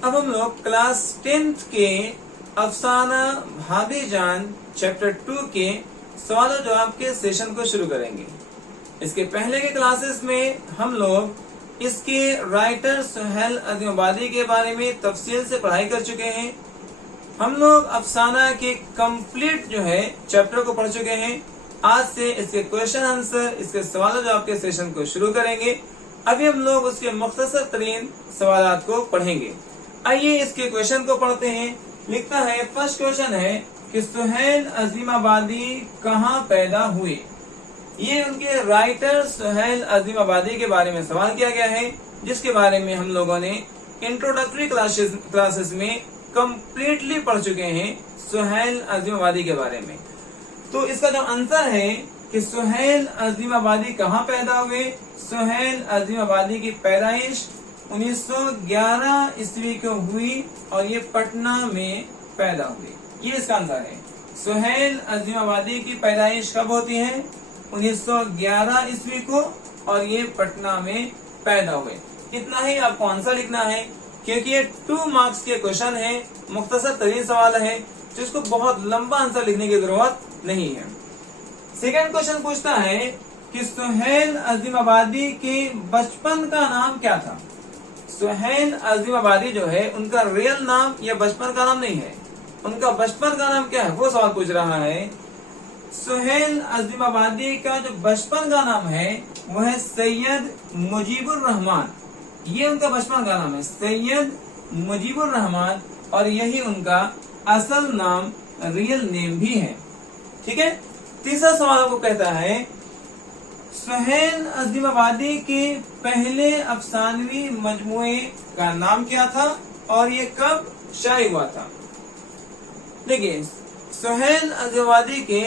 अब हम लोग क्लास 10th के अफसाना भाभी जान चैप्टर 2 के सवाल और जवाब के सेशन को शुरू करेंगे। इसके पहले के क्लासेस में हम लोग इसके राइटर सुहेल अज़ीमाबादी के बारे में तफसील से पढ़ाई कर चुके हैं। हम लोग अफसाना के कंप्लीट जो है चैप्टर को पढ़ चुके हैं। आज से इसके क्वेश्चन आंसर, इसके सवाल और जवाब के सेशन को शुरू करेंगे। अभी हम लोग उसके मुख्तसर तरीन सवालात को पढ़ेंगे। आइए इसके क्वेश्चन को पढ़ते हैं। लिखता है, फर्स्ट क्वेश्चन है कि सुहेल अज़ीमाबादी कहाँ पैदा हुए। ये उनके राइटर सुहेल अज़ीमाबादी के बारे में सवाल किया गया है, जिसके बारे में हम लोगों ने इंट्रोडक्टरी क्लासेस में कंप्लीटली पढ़ चुके हैं सुहेल अज़ीमाबादी के बारे में। तो इसका जो आंसर है कि सुहेल अज़ीमाबादी कहाँ पैदा हुए। सुहेल अज़ीमाबादी की पैदाइश 1911 ईस्वी को हुई और ये पटना में पैदा हुए। ये इसका आंसर है। सुहेल अज़ीमाबादी की पैदाइश कब होती है? 1911 ईस्वी को, और ये पटना में पैदा हुए। इतना ही आपको आंसर लिखना है, क्योंकि ये 2 मार्क्स के क्वेश्चन है, मुख्तसर तरीन सवाल है, जिसको बहुत लंबा आंसर लिखने की जरूरत नहीं है। सेकंड क्वेश्चन पूछता है कि सुहेल अज़ीमाबादी के बचपन का नाम क्या था। सुहेल अज़ीमाबादी जो है उनका रियल नाम या बचपन का नाम नहीं है, उनका बचपन का नाम क्या है वो सवाल पूछ रहा है। सुहेल अज़ीमाबादी का जो बचपन का नाम है वो है सैयद मुजीबुर रहमान। ये उनका बचपन का नाम है, सैयद मुजीबुर रहमान, और यही उनका असल नाम, रियल नेम भी है। ठीक है। तीसरा सवाल को कहता है, सुहेल अज़ीमाबादी के पहले अफसानवी मजमुए का नाम क्या था और ये कब शाये हुआ था। देखिए, सुहेल अज़ीमाबादी के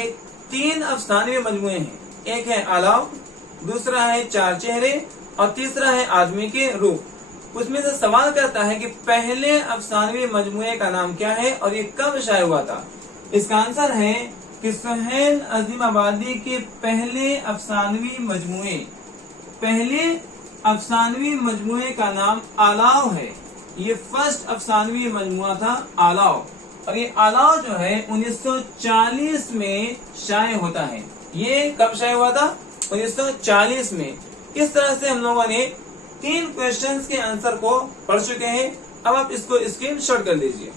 3 अफसानवी मजमुए हैं। एक है अलाव, दूसरा है 4 चेहरे, और तीसरा है आदमी के रूप। उसमें से सवाल करता है कि पहले अफसानवी मजमुए का नाम क्या है और ये कब शाये हुआ था। इसका आंसर है कि सुहेल अज़ीमाबादी के पहले अफसानवी मजमुए का नाम अलाव है। ये फर्स्ट अफसानवी मजमुआ था अलाव, और ये अलाव जो है 1940 में शाये होता है। ये कब शाये हुआ था? 1940 में। इस तरह से हम लोगों ने 3 क्वेश्चंस के आंसर को पढ़ चुके हैं। अब आप इसको स्क्रीनशॉट कर लीजिए।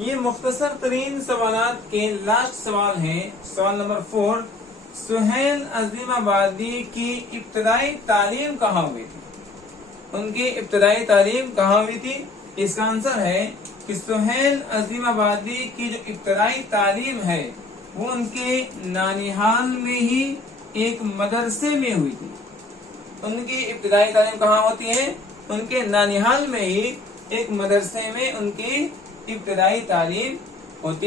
ये मुख्तसर तरीन सवालात के लास्ट सवाल है। सवाल नंबर 4, सुहेल अज़ीमाबादी की इब्तदाई तालीम कहाँ हुई थी। उनकी इब्तदाई तालीम कहाँ हुई थी? इसका आंसर है कि सुहेल अज़ीमाबादी की जो इब्तदाई तालीम है वो उनके नानिहाल में ही एक मदरसे में हुई थी। उनकी इब्तदाई तालीम कहाँ होती है? उनके नानिहाल में ही एक मदरसे में उनकी इब्तदाई तालीम होती